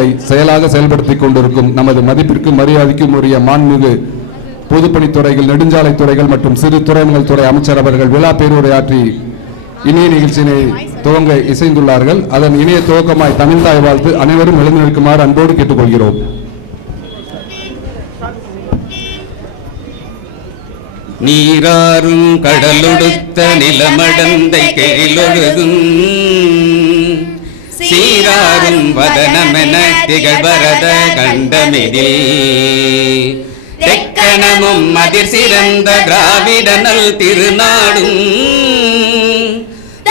திட்டங்களை செயலாக செயல்படுத்திக் கொண்டிருக்கும் நமது மதிப்பிற்கும் மரியாதைக்கும் உரிய மாண்புமிகு பொதுப்பணித்துறைகள், நெடுஞ்சாலைத்துறைகள் மற்றும் சிறு துறைமுகங்கள் துறை அமைச்சர் அவர்கள் விழா பேருரையாற்றி இனிய நிகழ்ச்சியினை துவங்க இசைந்துள்ளார்கள். அதன் இனிய துவக்கமாய் தமிழ்தாய் வாழ்த்து அனைவரும் எழுந்து நிற்குமாறு அன்போடு கேட்டுக்கொள்கிறோம். நீராறும் கடலொடுத்த நிலமடந்தை கெழிலொழுகும் சீராறும் வதனமென திகழ்வரத கண்டமிதில் தெக்கணமும் அதிர் சிறந்த திராவிடனல் திருநாடும்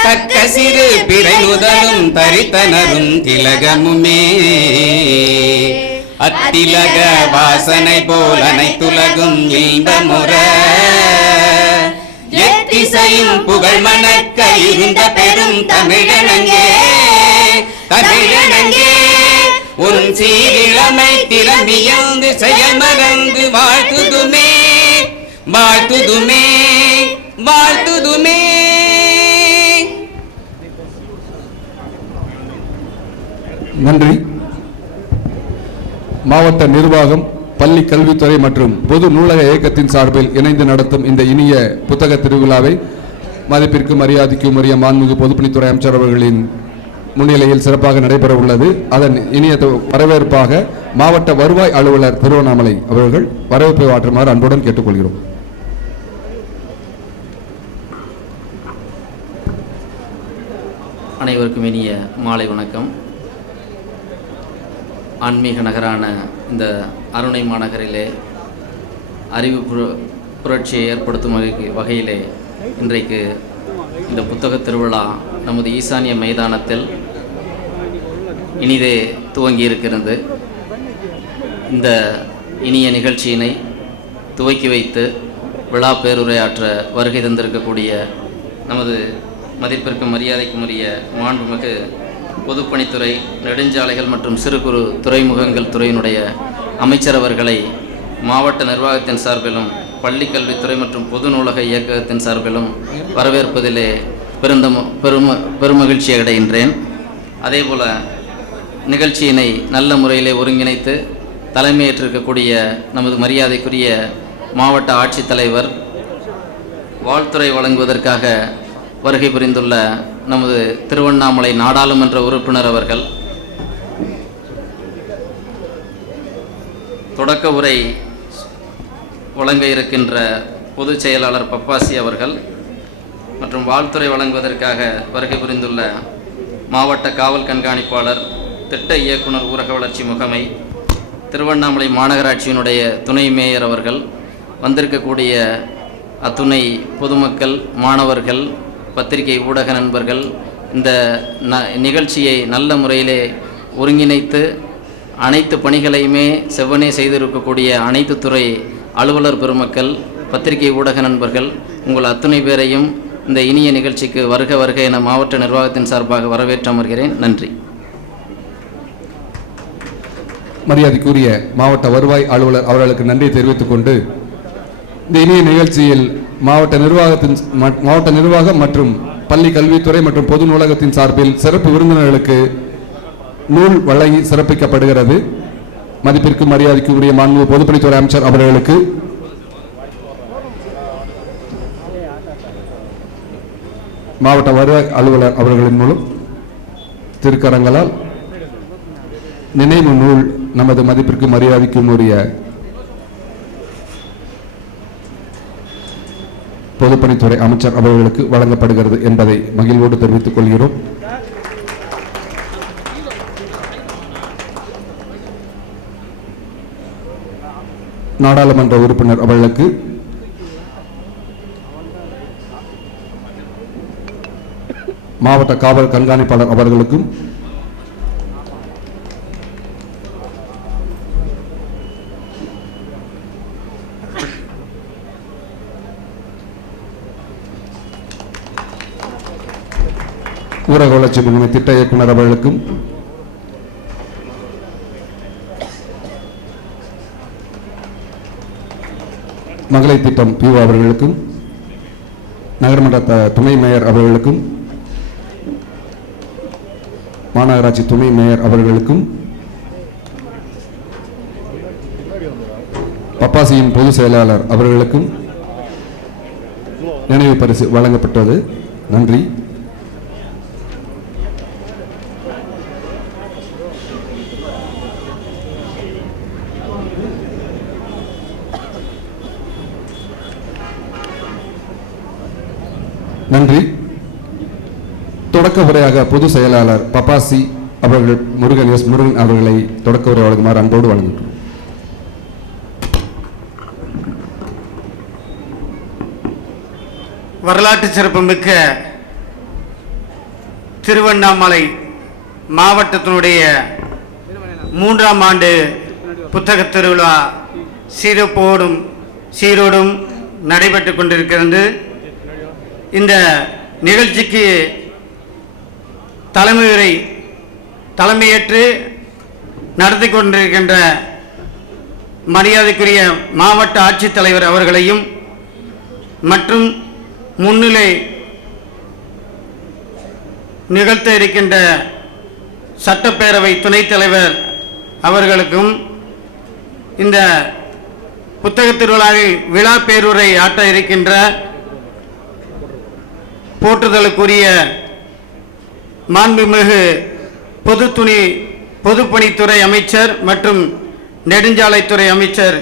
தக்க சிறு பிறை முதலும் தரித்தனரும் திலகமுமே அத்திலக வாசனை போல் அனைத்துலகும் இன்பமுற எத்திசையும் புகழ் மணக்க இருந்த பெரும் தமிழனங்கே தமிழனங்கே உன் சீரிழமை திறமியந்து செயமறந்து வாழ்த்துதுமே வாழ்த்துதுமே வாழ்த்துதுமே. நன்றி. மாவட்ட நிர்வாகம், பள்ளி கல்வித்துறை மற்றும் பொது நூலக இயக்கத்தின் சார்பில் இணைந்து நடத்தும் இந்த இனிய புத்தக திருவிழாவை மதிப்பிற்கும் மரியாதைக்கும் உரிய மாண்புமிகு பொதுப்பணித்துறை அமைச்சர் அவர்களின் முன்னிலையில் சிறப்பாக நடைபெற உள்ளது. அதன் இனிய வரவேற்பாக மாவட்ட வருவாய் அலுவலர் திருவண்ணாமலை அவர்கள் வரவேற்பை ஆற்றுமாறு அன்புடன் கேட்டுக்கொள்கிறோம். அனைவருக்கும் இனிய மாலை வணக்கம். ஆன்மீக நகரான இந்த அருணை மாநகரிலே அறிவு புரட்சியை ஏற்படுத்தும் வகையிலே இன்றைக்கு இந்த புத்தக திருவிழா நமது ஈசானிய மைதானத்தில் இனிதே துவங்கி இருக்கிறது. இந்த இனிய நிகழ்ச்சியினை துவக்கி வைத்து விழா பேருரையாற்ற வருகை தந்திருக்கக்கூடிய நமது மதிப்பிற்கும் மரியாதைக்கும் உரிய மாண்புமிகு பொதுப்பணித்துறை, நெடுஞ்சாலைகள் மற்றும் சிறு குறு துறைமுகங்கள் துறையினுடைய அமைச்சர் அவர்களை மாவட்ட நிர்வாகத்தின் சார்பிலும் பள்ளிக்கல்வித்துறை மற்றும் பொது நூலக இயக்ககத்தின் சார்பிலும் வரவேற்பதிலே பெருமகிழ்ச்சி அடைகின்றேன். அதேபோல் நிகழ்ச்சியினை நல்ல முறையிலே ஒருங்கிணைத்து தலைமையேற்றிருக்கக்கூடிய நமது மரியாதைக்குரிய மாவட்ட ஆட்சித்தலைவர், வாழ்த்துறை வழங்குவதற்காக வருகை புரிந்துள்ள நமது திருவண்ணாமலை நாடாளுமன்ற உறுப்பினர் அவர்கள், தொடக்க உரை வழங்க இருக்கின்ற பொதுச் செயலாளர் பப்பாசி அவர்கள் மற்றும் வாழ்த்துறை வழங்குவதற்காக வருகை புரிந்துள்ள மாவட்ட காவல் கண்காணிப்பாளர், திட்ட இயக்குனர், ஊரக வளர்ச்சி முகமை, திருவண்ணாமலை மாநகராட்சியினுடைய துணை மேயர் அவர்கள், வந்திருக்கக்கூடிய அத்துணை பொதுமக்கள், மாணவர்கள், பத்திரிகை ஊடக நண்பர்கள், இந்த நிகழ்ச்சியை நல்ல முறையிலே ஒருங்கிணைத்து அனைத்து பணிகளையுமே செவ்வனே செய்திருக்கக்கூடிய அனைத்து துறை அலுவலர் பெருமக்கள், பத்திரிகை ஊடக நண்பர்கள், உங்கள் அத்துணை பேரையும் இந்த இனிய நிகழ்ச்சிக்கு வருக வருக என மாவட்ட நிர்வாகத்தின் சார்பாக வரவேற்று அமர்கிறேன். நன்றி. மரியாதைக்குரிய மாவட்ட வருவாய் அலுவலர் அவர்களுக்கு நன்றி தெரிவித்துக் கொண்டு இந்த இனிய நிகழ்ச்சியில் மாவட்ட நிர்வாகம் மற்றும் பள்ளி கல்வித்துறை மற்றும் பொது நூலகத்தின் சார்பில் சிறப்பு விருந்தினர்களுக்கு நூல் வழங்கி சிறப்பிக்கப்படுகிறது. மதிப்பிற்கும் மரியாதைக்கும் உரிய மாண்புமிகு பொதுப்பணித்துறை அமைச்சர் அவர்களுக்கு மாவட்ட வருவாய் அலுவலர் அவர்களின் மூலம் திருக்கரங்களால் நினைவு நூல் நமது மதிப்பிற்கும் மரியாதைக்கும் உரிய பொதுப்பணித்துறை அமைச்சர் அவர்களுக்கு வழங்கப்படுகிறது என்பதை மகிழ்வோடு தெரிவித்துக் கொள்கிறோம். நாடாளுமன்ற உறுப்பினர் அவர்களுக்கு மாவட்ட காவல் கண்காணிப்பாளர் அவர்களுக்கும் ஊரக வளர்ச்சி முகமை திட்ட இயக்குனர் அவர்களுக்கும் மகளிர் திட்டம் பிஓ அவர்களுக்கும் நகர்மன்ற துணை மேயர் அவர்களுக்கும் மாநகராட்சி துணை மேயர் அவர்களுக்கும் பப்பாசியின் பொதுச் செயலாளர் அவர்களுக்கும் நினைவு பரிசு வழங்கப்பட்டது. நன்றி. நன்றி. தொடக்க உரையாக பொதுச் செயலாளர் பப்பாசி அவர்கள் முருகன் அவர்களை தொடக்க உரை வழங்குமாறு அன்போடு வழங்குகிறோம். வரலாற்று சிறப்புமிக்க திருவண்ணாமலை மாவட்டத்தினுடைய 3ஆம் ஆண்டு புத்தக திருவிழா சீரோடும் நடைபெற்று கொண்டிருக்கிறது. இந்த நிகழ்ச்சிக்கு தலைமையேற்று நடத்தி கொண்டிருக்கின்ற மரியாதைக்குரிய மாவட்ட ஆட்சித்தலைவர் அவர்களையும் மற்றும் முன்னிலை நிகழ்த்த இருக்கின்ற சட்டப்பேரவை துணைத் தலைவர் அவர்களுக்கும் இந்த புத்தக திருவிழாவில் விழா பேருரை ஆற்ற இருக்கின்ற போற்றுதலுக்குரிய மாண்புமிகு பொதுப்பணித்துறை அமைச்சர் மற்றும் நெடுஞ்சாலைத்துறை அமைச்சர்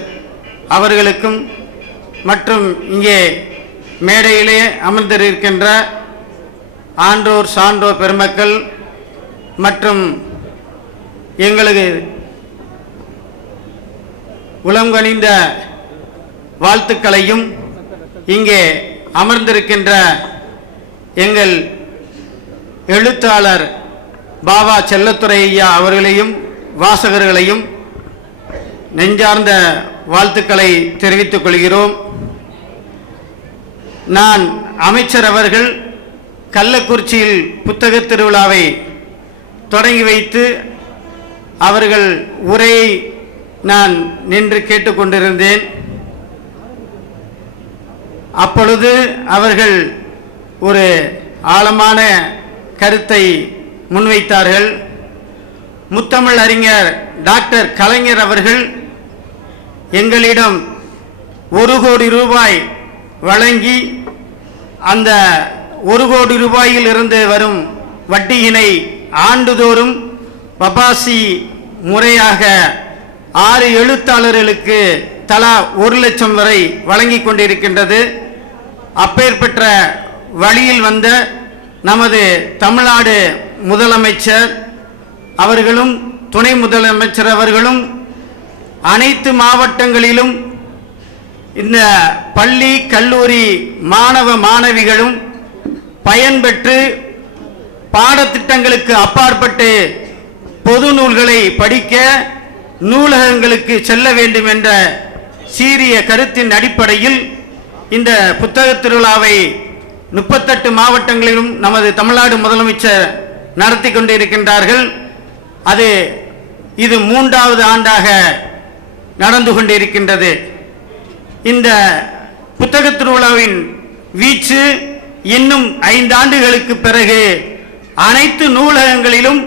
அவர்களுக்கும் மற்றும் இங்கே மேடையிலே அமர்ந்திருக்கின்ற ஆன்றோர் சான்றோர் பெருமக்கள் மற்றும் எங்களுக்கு உளங்கனிந்த வாழ்த்துக்களையும் இங்கே அமர்ந்திருக்கின்ற எங்கள் எழுத்தாளர் பாபா செல்லத்துரை ஐயா அவர்களையும் வாசகர்களையும் நெஞ்சார்ந்த வாழ்த்துக்களை தெரிவித்துக் கொள்கிறோம். நான் அமைச்சர் அவர்கள் கள்ளக்குறிச்சியில் புத்தக திருவிழாவை தொடங்கி வைத்து அவர்கள் உரையை நான் நின்று கேட்டுக்கொண்டிருந்தேன். அப்பொழுது அவர்கள் ஒரு ஆழமான கருத்தை முன்வைத்தார்கள். முத்தமிழ் அறிஞர் டாக்டர் கலைஞர் அவர்கள் எங்களிடம் 1 கோடி ரூபாய் வழங்கி அந்த 1 கோடி ரூபாயில் இருந்து வரும் வட்டியினை ஆண்டுதோறும் பப்பாசி முறையாக 6 எழுத்தாளர்களுக்கு தலா 1 லட்சம் வரை வழங்கி கொண்டிருக்கின்றது. அப்பேற்பட்ட வழியில் வந்த நமது தமிழ்நாடு முதலமைச்சர் அவர்களும் துணை முதலமைச்சர் அவர்களும் அனைத்து மாவட்டங்களிலும் இந்த பள்ளி கல்லூரி மாணவ மாணவிகளும் பயன்பெற்று பாடத்திட்டங்களுக்கு அப்பாற்பட்டு பொது நூல்களை படிக்க நூலகங்களுக்கு செல்ல வேண்டும் என்ற சீரிய கருத்தின் அடிப்படையில் இந்த புத்தக திருவிழாவை 38 மாவட்டங்களிலும் நமது தமிழ்நாடு முதலமைச்சர் நடத்தி கொண்டிருக்கின்றார்கள். இது 3வது ஆண்டாக நடந்து கொண்டிருக்கின்றது. இந்த புத்தக திருவிழாவின் வீச்சு இன்னும் 5 ஆண்டுகளுக்கு பிறகு அனைத்து நூலகங்களிலும்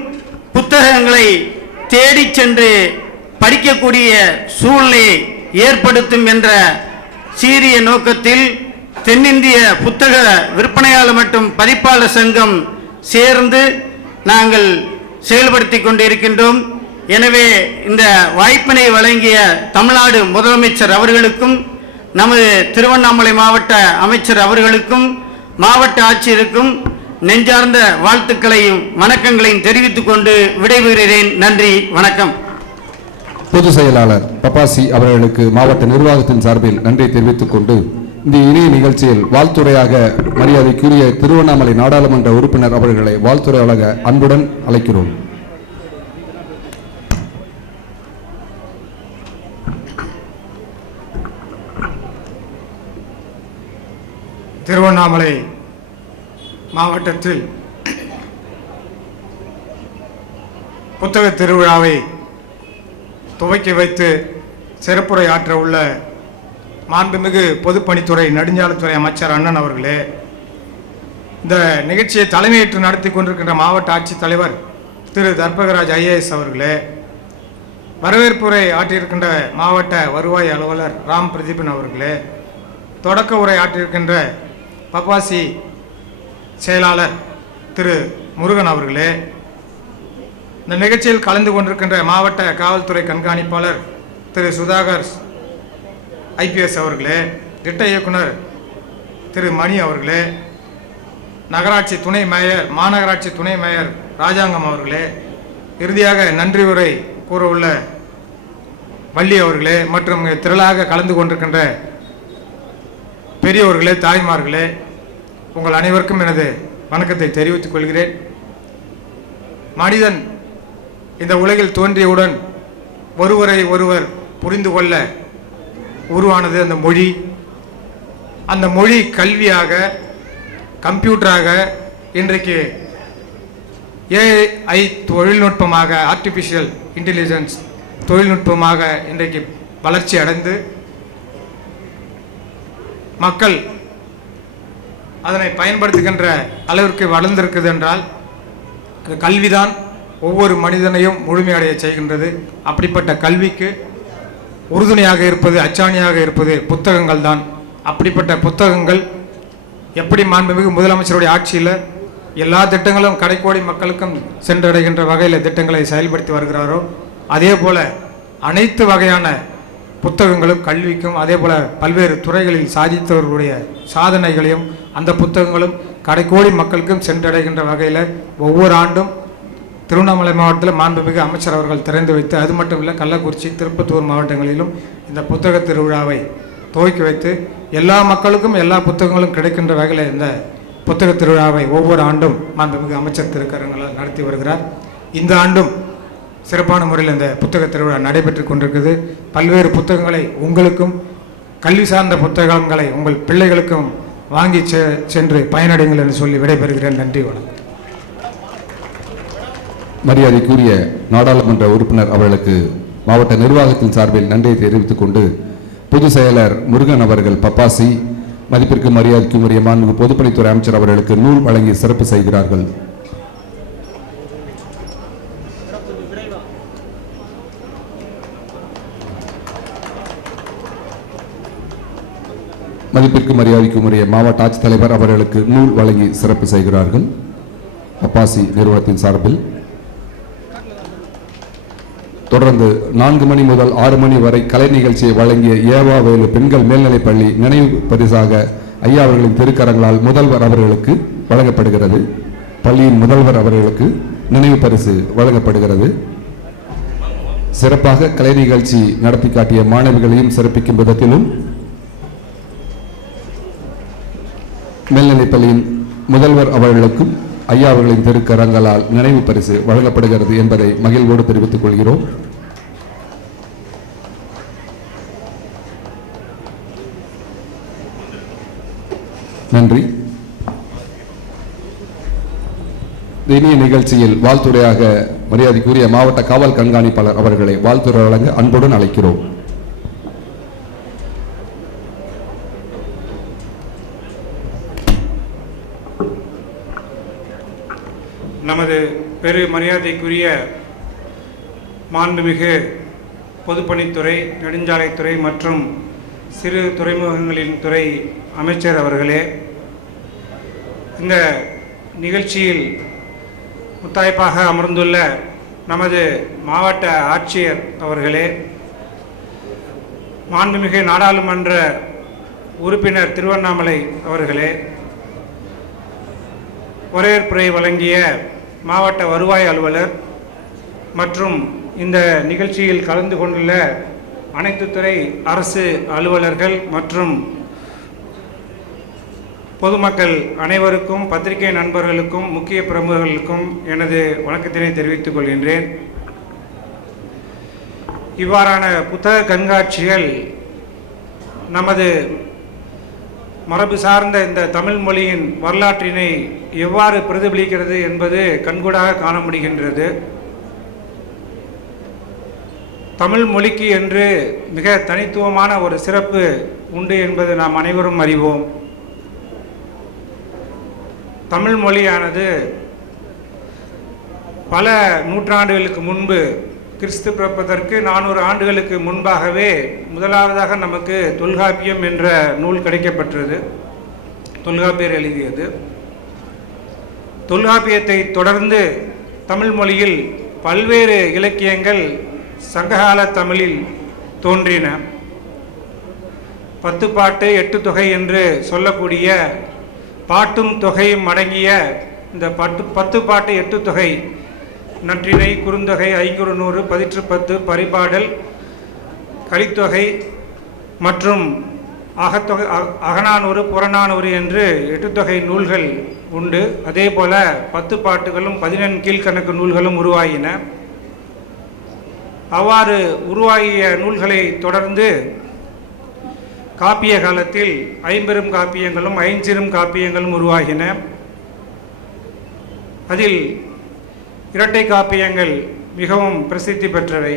புத்தகங்களை தேடி சென்று படிக்கக்கூடிய சூழ்நிலை ஏற்படுத்தும் என்ற சீரிய நோக்கத்தில் தென்னிந்திய புத்தக விற்பனையாளர் மற்றும் பதிப்பாளர் சங்கம் சேர்ந்து நாங்கள் செயல்படுத்தி கொண்டிருக்கின்றோம். எனவே இந்த வாய்ப்பினை வழங்கிய தமிழ்நாடு முதலமைச்சர் அவர்களுக்கும் நமது திருவண்ணாமலை மாவட்ட அமைச்சர் அவர்களுக்கும் மாவட்ட ஆட்சியருக்கும் நெஞ்சார்ந்த வாழ்த்துக்களையும் வணக்கங்களையும் தெரிவித்துக் கொண்டு விடைபெறுகிறேன். நன்றி, வணக்கம். பொதுச் செயலாளர் பப்பாசி அவர்களுக்கு மாவட்ட நிர்வாகத்தின் சார்பில் நன்றி தெரிவித்துக் கொண்டு இந்த இனிய நிகழ்ச்சியில் வாழ்த்துரையாக மரியாதைக்குரிய திருவண்ணாமலை நாடாளுமன்ற உறுப்பினர் அவர்களை வாழ்த்துரை வழங்க அன்புடன் அழைக்கிறோம். திருவண்ணாமலை மாவட்டத்தில் புத்தக திருவிழாவை துவக்கி வைத்து சிறப்புரை ஆற்ற உள்ள மாண்புமிகு பொதுப்பணித்துறை நெடுஞ்சாலைத்துறை அமைச்சர் அண்ணன் அவர்களே, இந்த நிகழ்ச்சியை தலைமையேற்று நடத்தி கொண்டிருக்கின்ற மாவட்ட ஆட்சித்தலைவர் திரு தர்பகராஜ் IAS அவர்களே, வரவேற்புரை ஆற்றியிருக்கின்ற மாவட்ட வருவாய் அலுவலர் ராம் பிரதீபன் அவர்களே, தொடக்க உரை ஆற்றியிருக்கின்ற பப்பாசி செயலாளர் திரு முருகன் அவர்களே, இந்த நிகழ்ச்சியில் கலந்து கொண்டிருக்கின்ற மாவட்ட காவல்துறை கண்காணிப்பாளர் திரு சுதாகர் IPS அவர்களே, திட்ட இயக்குனர் திரு மணி அவர்களே, நகராட்சி துணை மேயர் மாநகராட்சி துணை மேயர் ராஜாங்கம் அவர்களே, இறுதியாக நன்றி உரை கூற உள்ள வள்ளி அவர்களே மற்றும் திரளாக கலந்து கொண்டிருக்கின்ற பெரியவர்களே, தாய்மார்களே, உங்கள் அனைவருக்கும் எனது வணக்கத்தை தெரிவித்துக் கொள்கிறேன். மனிதன் இந்த உலகில் தோன்றியவுடன் ஒருவரை ஒருவர் புரிந்து கொள்ள உருவானது அந்த மொழி. அந்த மொழி கல்வியாக, கம்ப்யூட்டராக, இன்றைக்கு AI தொழில்நுட்பமாக, ஆர்டிஃபிஷியல் இன்டெலிஜென்ஸ் தொழில்நுட்பமாக இன்றைக்கு வளர்ச்சி அடைந்து மக்கள் அதனை பயன்படுத்துகின்ற அளவிற்கு வளர்ந்திருக்குது என்றால் அது கல்விதான் ஒவ்வொரு மனிதனையும் முழுமையடைய செய்கின்றது. அப்படிப்பட்ட கல்விக்கு உறுதுணையாக இருப்பது, அச்சாணியாக இருப்பது புத்தகங்கள் தான். அப்படிப்பட்ட புத்தகங்கள் எப்படி மாண்புமிகு முதலமைச்சருடைய ஆட்சியில் எல்லா திட்டங்களும் கடைக்கோடி மக்களுக்கும் சென்றடைகின்ற வகையில் திட்டங்களை செயல்படுத்தி வருகிறாரோ, அதே போல அனைத்து வகையான புத்தகங்களும் கல்விக்கும், அதே போல பல்வேறு துறைகளில் சாதித்தவர்களுடைய சாதனைகளையும் அந்த புத்தகங்களும் கடைக்கோடி மக்களுக்கும் சென்றடைகின்ற வகையில் ஒவ்வொரு ஆண்டும் திருவண்ணாமலை மாவட்டத்தில் மாண்புமிகு அமைச்சர் அவர்கள் திறந்து வைத்து, அது மட்டும் இல்லை கள்ளக்குறிச்சி, திருப்பத்தூர் மாவட்டங்களிலும் இந்த புத்தக திருவிழாவை துவக்கி வைத்து எல்லா மக்களுக்கும் எல்லா புத்தகங்களும் கிடைக்கின்ற வகையில் இந்த புத்தக திருவிழாவை ஒவ்வொரு ஆண்டும் மாண்புமிகு அமைச்சர் திருக்கரங்களால் நடத்தி வருகிறார். இந்த ஆண்டும் சிறப்பான முறையில் இந்த புத்தக திருவிழா நடைபெற்று கொண்டிருக்குது. பல்வேறு புத்தகங்களை உங்களுக்கும், கல்வி சார்ந்த புத்தகங்களை உங்கள் பிள்ளைகளுக்கும் வாங்கி சென்று பயனடைங்கள் என்று சொல்லி விடைபெறுகிறேன். நன்றி, வணக்கம். மரியாதைக்குரிய நாடாளுமன்ற உறுப்பினர் அவர்களுக்கு மாவட்ட நிர்வாகத்தின் சார்பில் நன்றியை தெரிவித்துக் கொண்டு பொதுச் செயலர் முருகன் அவர்கள் பப்பாசி, மதிப்பிற்கு மரியாதைக்கும் உரிய மாண்புமிகு பொதுப்பணித்துறை அமைச்சர் அவர்களுக்கு நூல் வழங்கி சிறப்பு செய்கிறார்கள். மதிப்பிற்கு மரியாதைக்கும் உரிய மாவட்ட ஆட்சித்தலைவர் அவர்களுக்கு நூல் வழங்கி சிறப்பு செய்கிறார்கள். பப்பாசி நிறுவனத்தின் சார்பில் தொடர்ந்து 4 மணி முதல் 6 மணி வரை கலை நிகழ்ச்சியை வழங்கிய ஏவாவேலு பெண்கள் மேல்நிலைப்பள்ளி நினைவு பரிசாக ஐயா அவர்களின் திருக்கரங்களால் முதல்வர் அவர்களுக்கு வழங்கப்படுகிறது. பள்ளியின் முதல்வர் அவர்களுக்கு நினைவு பரிசு வழங்கப்படுகிறது. சிறப்பாக கலை நிகழ்ச்சி நடத்தி காட்டிய மாணவிகளையும் சிறப்பிக்கும் விதத்திலும் மேல்நிலைப்பள்ளியின் முதல்வர் அவர்களுக்கும் ஐயா அவர்களின் திருக்கரங்களால் நினைவு பரிசு வழங்கப்படுகிறது என்பதை மகிழ்வோடு தெரிவித்துக் கொள்கிறோம். நன்றி. இனிய நிகழ்ச்சியில் வாழ்த்துரையாக மரியாதைக்குரிய மாவட்ட காவல் கண்காணிப்பாளர் அவர்களை வாழ்த்துரை வழங்க அன்புடன் அழைக்கிறோம். நமது பெரு மரியாதைக்குரிய மாண்புமிகு பொதுப்பணித்துறை, நெடுஞ்சாலைத்துறை மற்றும் சிறு துறைமுகங்களின் துறை அமைச்சர் அவர்களே, இந்த நிகழ்ச்சியில் முத்தாய்ப்பாக அமர்ந்துள்ள நமது மாவட்ட ஆட்சியர் அவர்களே, மாண்புமிகு நாடாளுமன்ற உறுப்பினர் திருவண்ணாமலை அவர்களே, வரவேற்புரை வழங்கிய மாவட்ட வருவாய் அலுவலர் மற்றும் இந்த நிகழ்ச்சியில் கலந்து கொண்டுள்ள அனைத்து துறை அரசு அலுவலர்கள் மற்றும் பொதுமக்கள் அனைவருக்கும், பத்திரிகை நண்பர்களுக்கும், முக்கிய பிரமுகர்களுக்கும் எனது வணக்கத்தினை தெரிவித்துக் கொள்கின்றேன். இவ்வாறான புத்தக கண்காட்சிகள் நமது மரபு சார்ந்த இந்த தமிழ் மொழியின் வரலாற்றினை எவ்வாறு பிரதிபலிக்கிறது என்பது கண்கூடாக காண முடிகின்றது. தமிழ் மொழிக்கு என்று மிக தனித்துவமான ஒரு சிறப்பு உண்டு என்பது நாம் அனைவரும் அறிவோம். தமிழ் மொழியானது பல நூற்றாண்டுகளுக்கு முன்பு கிறிஸ்து பிறப்பதற்கு 400 ஆண்டுகளுக்கு முன்பாகவே முதலாவதாக நமக்கு தொல்காப்பியம் என்ற நூல் கிடைக்கப்பெற்றது. தொல்காப்பியர் எழுதியது. தொல்காப்பியத்தை தொடர்ந்து தமிழ் மொழியில் பல்வேறு இலக்கியங்கள் சங்ககால தமிழில் தோன்றின. 10 பாட்டு 8 தொகை என்று சொல்லக்கூடிய பாட்டும் தொகையும் அடங்கிய இந்த 10 பாட்டு 8 தொகை, நற்றிணை, குறுந்தொகை, ஐங்குறுநூறு, பதிற்றுப்பத்து, பரிபாடல், கலித்தொகை மற்றும் அகநானூறு, புறநானூறு என்று 8 தொகை நூல்கள் உண்டு. அதே போல 10 பாட்டுகளும் 14 கீழ்கணக்கு நூல்களும் உருவாகின. அவ்வாறு உருவாகிய நூல்களை தொடர்ந்து காப்பிய காலத்தில் ஐம்பெரும் காப்பியங்களும் ஐஞ்சிறும் காப்பியங்களும் உருவாகின. அதில் இரட்டை காப்பியங்கள் மிகவும் பிரசித்தி பெற்றவை.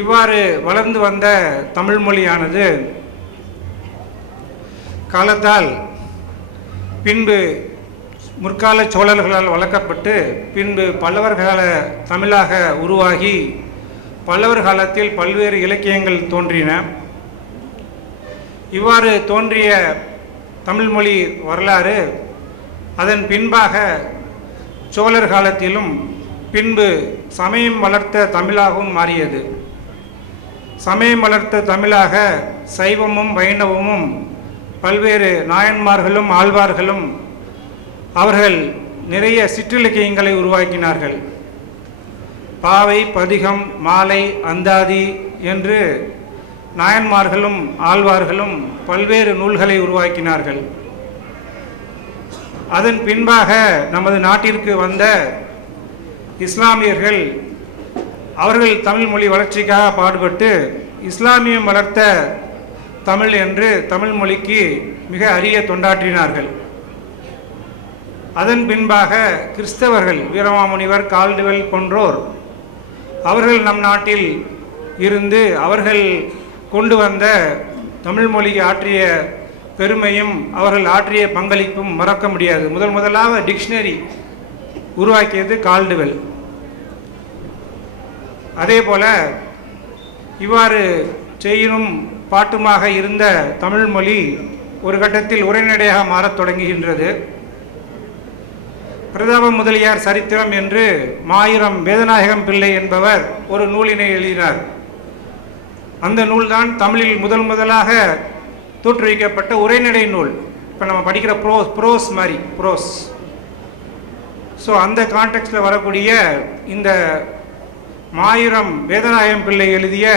இவ்வாறு வளர்ந்து வந்த தமிழ் மொழியானது காலத்தால் பின்பு முற்கால சோழர்களால் வளர்க்கப்பட்டு பின்பு பல்லவர் கால தமிழாக உருவாகி பல்லவர் காலத்தில் பல்வேறு இலக்கியங்கள் தோன்றின. இவ்வாறு தோன்றிய தமிழ்மொழி வரலாறு அதன் பின்பாக சோழர் காலத்திலும் பின்பு சமயம் வளர்த்த தமிழாகவும் மாறியது. சமயம் வளர்த்த தமிழாக சைவமும் வைணவமும் பல்வேறு நாயன்மார்களும் ஆழ்வார்களும் அவர்கள் நிறைய சிற்றிலக்கியங்களை உருவாக்கினார்கள். பாவை, பதிகம், மாலை, அந்தாதி என்று நாயன்மார்களும் ஆழ்வார்களும் பல்வேறு நூல்களை உருவாக்கினார்கள். அதன் பின்பாக நமது நாட்டிற்கு வந்த இஸ்லாமியர்கள் அவர்கள் தமிழ் மொழி வளர்ச்சிக்காக பாடுபட்டு இஸ்லாமியம் வளர்த்த தமிழ் என்று தமிழ் மொழிக்கு மிக அரிய தொண்டாற்றினார்கள். அதன் பின்பாக கிறிஸ்தவர்கள் வீரமாமுனிவர், கால்டுவெல் போன்றோர் அவர்கள் நம் நாட்டில் இருந்து அவர்கள் கொண்டு வந்த தமிழ் மொழிக்கு ஆற்றிய பெருமையும் அவர்கள் ஆற்றிய பங்களிப்பும் மறக்க முடியாது. முதலாக டிக்ஷனரி உருவாக்கியது கால்டுவெல். அதே போல இவ்வாறு செய்யும் பாட்டுமாக இருந்த தமிழ் மொழி ஒரு கட்டத்தில் உரைநடையாக மாறத் தொடங்குகின்றது. பிரதாப முதலியார் சரித்திரம் என்று மாயூரம் வேதநாயகம் பிள்ளை என்பவர் ஒரு நூலினை எழுதினார். அந்த நூல்தான் தமிழில் முதலாக தோற்றுவிக்கப்பட்ட உரைநடை நூல். இப்போ நம்ம படிக்கிற ப்ரோஸ் மாதிரி ப்ரோஸ். ஸோ அந்த கான்டெக்ஸ்டில் வரக்கூடிய இந்த மாயூரம் வேதநாயகம் பிள்ளை எழுதிய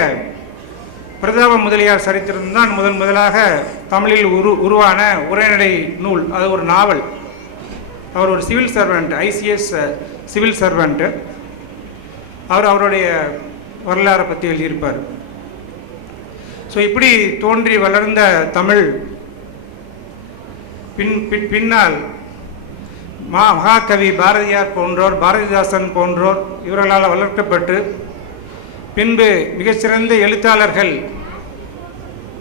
பிரதாப முதலியார் சரித்திரம் தான் முதலாக தமிழில் உருவான உரைநடை நூல். அது ஒரு நாவல். அவர் ஒரு civil servant, ICS civil servant. அவருடைய வரலாறை பற்றி எழுதியிருப்பார். ஸோ இப்படி தோன்றி வளர்ந்த தமிழ் பின்னால் மகாகவி பாரதியார் போன்றோர், பாரதிதாசன் போன்றோர் இவர்களால் வளர்க்கப்பட்டு பின்பு மிகச்சிறந்த எழுத்தாளர்கள்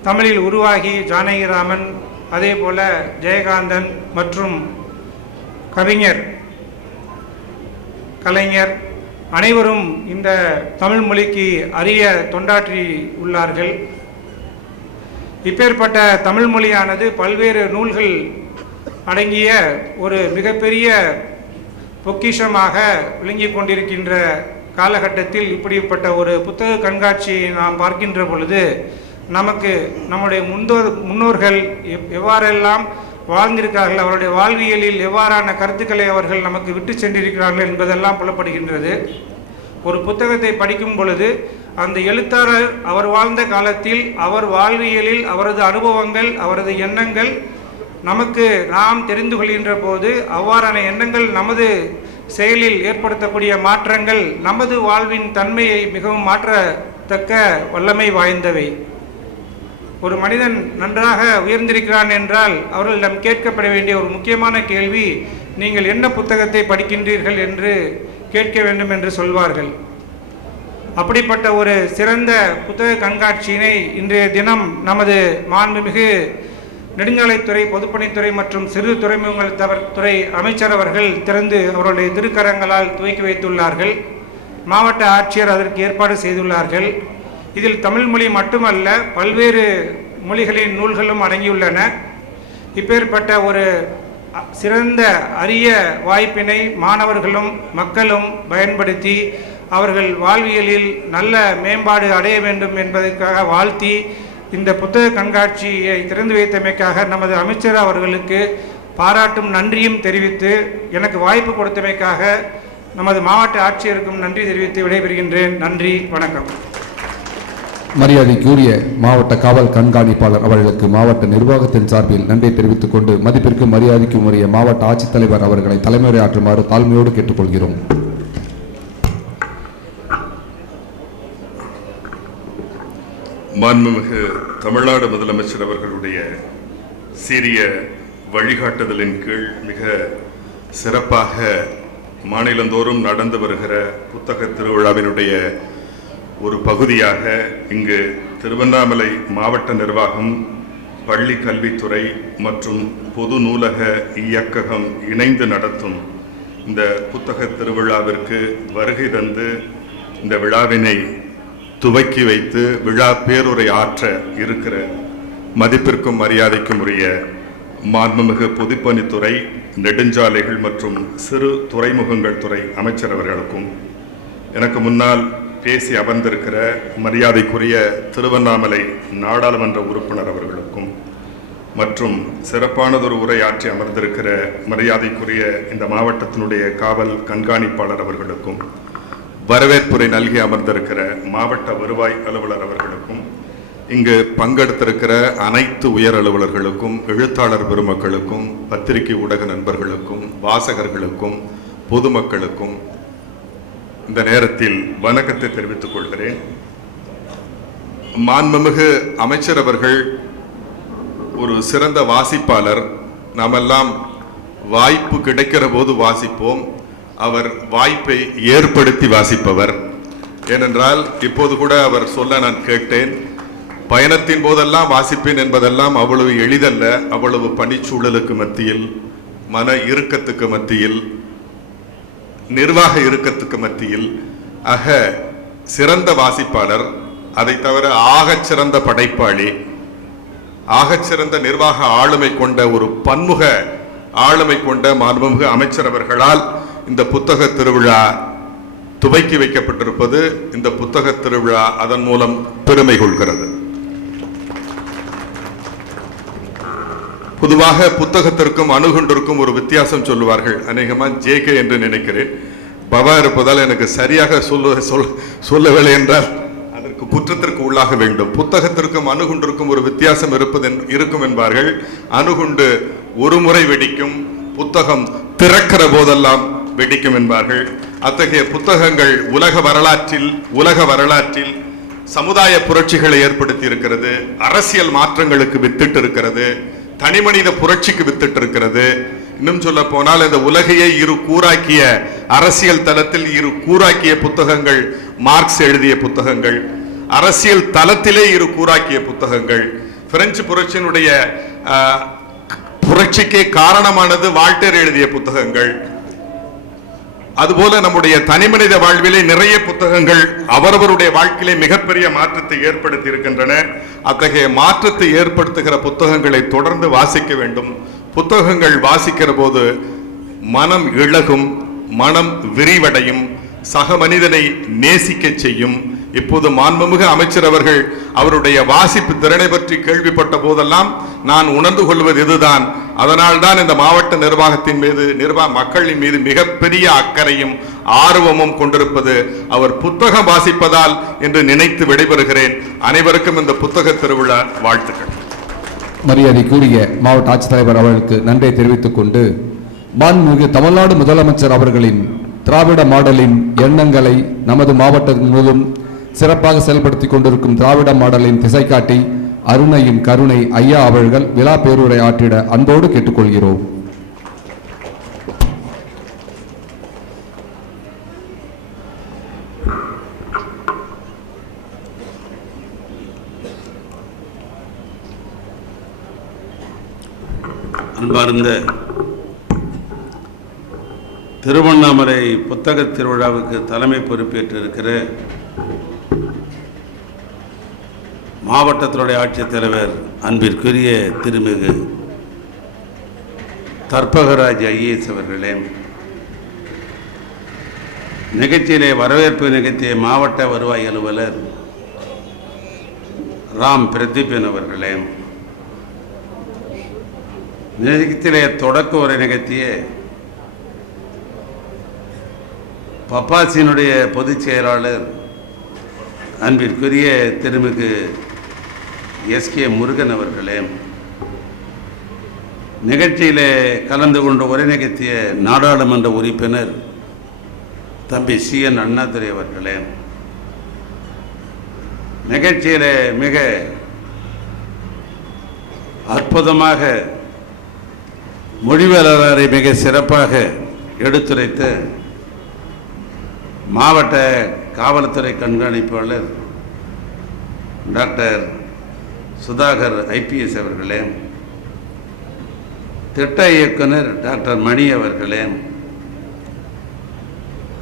தமிழில் உருவாகி ஜானகிராமன், அதே போல ஜெயகாந்தன் மற்றும் கவிஞர், கலைஞர் அனைவரும் இந்த தமிழ் மொழிக்கு அரிய தொண்டாற்றி உள்ளார்கள். இப்பேற்பட்ட தமிழ் மொழியானது பல்வேறு நூல்கள் அடங்கிய ஒரு மிகப்பெரிய பொக்கிஷமாக விளங்கி கொண்டிருக்கின்ற காலகட்டத்தில் இப்படிப்பட்ட ஒரு புத்தக கண்காட்சியை நாம் பார்க்கின்ற பொழுது நமக்கு நம்முடைய முன்னோர்கள் எவ்வாறெல்லாம் வாழ்ந்திருக்கிறார்கள், அவருடைய வாழ்வியலில் எவ்வாறான கருத்துக்களை அவர்கள் நமக்கு விட்டு சென்றிருக்கிறார்கள் என்பதெல்லாம் புலப்படுகின்றது. ஒரு புத்தகத்தை படிக்கும் பொழுது அந்த எழுத்தாளர் அவர் வாழ்ந்த காலத்தில் அவர் வாழ்வியலில் அவரது அனுபவங்கள், அவரது எண்ணங்கள் நமக்கு நாம் தெரிந்து கொள்கின்ற போது அவ்வாறான எண்ணங்கள் நமது செயலில் ஏற்படுத்தக்கூடிய மாற்றங்கள் நமது வாழ்வின் தன்மையை மிகவும் மாற்றத்தக்க வல்லமை வாய்ந்தவை. ஒரு மனிதன் நன்றாக உயர்ந்திருக்கிறான் என்றால் அவர்களிடம் கேட்கப்பட வேண்டிய ஒரு முக்கியமான கேள்வி, நீங்கள் என்ன புத்தகத்தை படிக்கின்றீர்கள் என்று கேட்க வேண்டும் என்று சொல்வார்கள். அப்படிப்பட்ட ஒரு சிறந்த புத்தக கண்காட்சியினை இன்றைய தினம் நமது மாண்புமிகு நெடுஞ்சாலைத்துறை, பொதுப்பணித்துறை மற்றும் சிறு துறைமுகங்கள் துறை அமைச்சர் அவர்கள் திறந்து அவருடைய திருக்கரங்களால் துவக்கி வைத்துள்ளார்கள். மாவட்ட ஆட்சியர் அதற்கு ஏற்பாடு செய்துள்ளார்கள். இதில் தமிழ் மொழி மட்டுமல்ல, பல்வேறு மொழிகளின் நூல்களும் அடங்கியுள்ளன. இப்பேற்பட்ட ஒரு சிறந்த அரிய வாய்ப்பினை மாணவர்களும் மக்களும் பயன்படுத்தி அவர்கள் வாழ்வியலில் நல்ல மேம்பாடு அடைய வேண்டும் என்பதற்காக வாழ்த்தி இந்த புத்தக கண்காட்சியை திறந்து வைத்தமைக்காக நமது அமைச்சர் அவர்களுக்கு பாராட்டும் நன்றியும் தெரிவித்து, எனக்கு வாய்ப்பு கொடுத்தமைக்காக நமது மாவட்ட ஆட்சியருக்கும் நன்றி தெரிவித்து விடைபெறுகின்றேன். நன்றி, வணக்கம். மரியாதைக்குரிய மாவட்ட காவல் கண்காணிப்பாளர் அவர்களுக்கு மாவட்ட நிர்வாகத்தின் சார்பில் நன்றி தெரிவித்துக் கொண்டு மதிப்பிற்கும் மரியாதைக்கும் உரிய மாவட்ட ஆட்சித்தலைவர் அவர்களை தலைமையுரையாற்றுமாறு தாழ்மையோடு கேட்டுக்கொள்கிறோம். மாண்புமிகு தமிழ்நாடு முதலமைச்சர் அவர்களுடைய சீரிய வழிகாட்டுதலின் கீழ் மிக சிறப்பாக மாநிலந்தோறும் நடந்து வருகிற புத்தக திருவிழாவினுடைய ஒரு பகுதியாக இங்கு திருவண்ணாமலை மாவட்ட நிர்வாகம், பள்ளி கல்வித்துறை மற்றும் பொது நூலக இயக்ககம் இணைந்து நடத்தும் இந்த புத்தக திருவிழாவிற்கு வருகை தந்து இந்த விழாவினை துவக்கி வைத்து விழா பேருரை ஆற்ற இருக்கிற மதிப்பிற்கும் மரியாதைக்கும் உரிய மாண்புமிகு பொதுப்பணித்துறை, நெடுஞ்சாலைகள் மற்றும் சிறு துறைமுகங்கள் துறை அமைச்சர் அவர்களுக்கும், எனக்கு முன்னால் பேசி அமர்ந்திருக்கிற மரியாதைக்குரிய திருவண்ணாமலை நாடாளுமன்ற உறுப்பினர் அவர்களுக்கும் மற்றும் சிறப்பானதொரு உரை ஆற்றி அமர்ந்திருக்கிற மரியாதைக்குரிய இந்த மாவட்டத்தினுடைய காவல் கண்காணிப்பாளர் அவர்களுக்கும், வரவேற்புரை நல்கி அமர்ந்திருக்கிற மாவட்ட வருவாய் அலுவலர் அவர்களுக்கும், இங்கு பங்கெடுத்திருக்கிற அனைத்து உயர் அலுவலர்களுக்கும், எழுத்தாளர் பெருமக்களுக்கும், பத்திரிகை ஊடக நண்பர்களுக்கும், வாசகர்களுக்கும், பொதுமக்களுக்கும் இந்த நேரத்தில் வணக்கத்தை தெரிவித்துக் கொள்கிறேன். மாண்புமிகு அமைச்சர் அவர்கள் ஒரு சிறந்த வாசிப்பாளர். நாமெல்லாம் வாய்ப்பு கிடைக்கிற போது வாசிப்போம், அவர் வாய்ப்பை ஏற்படுத்தி வாசிப்பவர். ஏனென்றால் இப்போது கூட அவர் சொல்ல நான் கேட்டேன், பயணத்தின் போதெல்லாம் வாசிப்பேன் என்பதெல்லாம் அவ்வளவு எளிதல்ல. அவ்வளவு பணிச்சூழலுக்கு மத்தியில், மன இறுக்கத்துக்கு மத்தியில், நிர்வாக இறுக்கத்துக்கு மத்தியில் சிறந்த வாசிப்பாளர். அதை தவிர ஆகச்சிறந்த படைப்பாளி, ஆகச்சிறந்த நிர்வாக ஆளுமை கொண்ட ஒரு பன்முக ஆளுமை கொண்ட மாண்புமிகு அமைச்சர் அவர்களால் இந்த புத்தக திருவிழா துவக்கி வைக்கப்பட்டிருப்பது, இந்த புத்தக திருவிழா அதன் மூலம் பெருமை கொள்கிறது. பொதுவாக புத்தகத்திற்கும் அணுகுண்டிற்கும் ஒரு வித்தியாசம் சொல்லுவார்கள். அநேகமா ஜேகே என்று நினைக்கிறேன். பவா இருப்பதால் எனக்கு சரியாக சொல்லவில்லை என்றால் அதற்கு குற்றத்திற்கு உள்ளாக வேண்டும். புத்தகத்திற்கும் அணுகுண்டிற்கும் ஒரு வித்தியாசம் இருக்கும் என்பார்கள். அணுகுண்டு ஒரு முறை வெடிக்கும், புத்தகம் திறக்கிற போதெல்லாம் வெடிக்கும் என்பார்கள். அத்தகைய புத்தகங்கள் உலக வரலாற்றில் சமுதாய புரட்சிகளை ஏற்படுத்தி இருக்கிறது, அரசியல் மாற்றங்களுக்கு வித்திட்டு இருக்கிறது, தனிமனித புரட்சிக்கு வித்திட்டு இருக்கிறது. இன்னும் சொல்ல போனால் இந்த உலகையே இரு கூறாக்கிய, அரசியல் தளத்தில் இரு கூறாக்கிய புத்தகங்கள் மார்க்ஸ் எழுதிய புத்தகங்கள், அரசியல் தளத்திலே இரு கூறாக்கிய புத்தகங்கள். பிரெஞ்சு புரட்சியினுடைய புரட்சிக்கே காரணமானது வால்டேர் எழுதிய புத்தகங்கள். அதுபோல நம்முடைய தனிமனித வாழ்விலே நிறைய புத்தகங்கள் அவரவருடைய வாழ்க்கையிலே மிகப்பெரிய மாற்றத்தை ஏற்படுத்தி இருக்கின்றன. அத்தகைய மாற்றத்தை ஏற்படுத்துகிற புத்தகங்களை தொடர்ந்து வாசிக்க வேண்டும். புத்தகங்கள் வாசிக்கிற போது மனம் இழகும், மனம் விரிவடையும், சக மனிதனை நேசிக்க செய்யும். இப்போது மாண்புமிகு அமைச்சர் அவர்கள் அவருடைய வாசிப்பு திறனை பற்றி கேள்விப்பட்ட போதெல்லாம் நான் உணர்ந்து கொள்வது இதுதான். அதனால்தான் இந்த மாவட்ட நிர்வாகத்தின் மீது, மக்களின் மீது மிகப்பெரிய அக்கறையும் ஆர்வமும் கொண்டிருப்பது அவர் புத்தகம் வாசிப்பதால் என்று நினைத்து விடைபெறுகிறேன். அனைவருக்கும் இந்த புத்தக திருவிழா வாழ்த்துக்கள். மரியாதைக்குரிய மாவட்ட ஆட்சித்தலைவர் அவர்களுக்கு நன்றி தெரிவித்துக் கொண்டு, மாண்புமிகு தமிழ்நாடு முதலமைச்சர் அவர்களின் திராவிட மாடலின் எண்ணங்களை நமது மாவட்டத்தின் மூலம் சிறப்பாக செயல்படுத்திக் கொண்டிருக்கும் திராவிட மாடலின் திசை காட்டி அருணையின் கருணை ஐயா அவர்கள் விழா பேருரை ஆற்றிட அன்போடு கேட்டுக்கொள்கிறோம். அன்பார்ந்த திருவண்ணாமலை புத்தக திருவிழாவுக்கு தலைமை பொறுப்பேற்றிருக்கிற மாவட்டத்தினுடைய ஆட்சித்தலைவர் அன்பிற்குரிய திருமிகு தர்பகராஜ் ஐஏஎஸ் அவர்களே, நிகழ்ச்சியிலே வரவேற்பு நிகழ்த்திய மாவட்ட வருவாய் அலுவலர் ராம் பிரதீபன் அவர்களே, நிகழ்ச்சியிலே தொடக்க உரை நிகழ்த்திய பப்பாசியினுடைய பொதுச் செயலாளர் அன்பிற்குரிய திருமிகு எஸ்கே முருகன் அவர்களே, நிகழ்ச்சியிலே கலந்து கொண்டு உரை நிகழ்த்திய நாடாளுமன்ற உறுப்பினர் தம்பி CN அண்ணாதுரை அவர்களே, நிகழ்ச்சியிலே மிக அற்புதமாக மொழிபெயர்ப்பாளரை மிக சிறப்பாக எடுத்துரைத்த மாவட்ட காவல்துறை கண்காணிப்பாளர் டாக்டர் சுதாகர் IPS அவர்களே, திட்ட இயக்குனர் டாக்டர் மணி அவர்களே,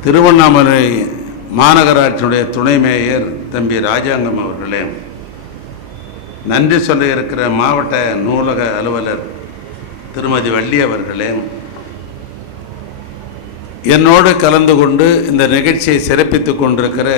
திருவண்ணாமலை மாநகராட்சியினுடைய துணை மேயர் தம்பி ராஜாங்கம் அவர்களே, நன்றி சொல்ல இருக்கிற மாவட்ட நூலக அலுவலர் திருமதி வள்ளி அவர்களே, என்னோடு கலந்து கொண்டு இந்த நிகழ்ச்சியை சிறப்பித்துக் கொண்டிருக்கிற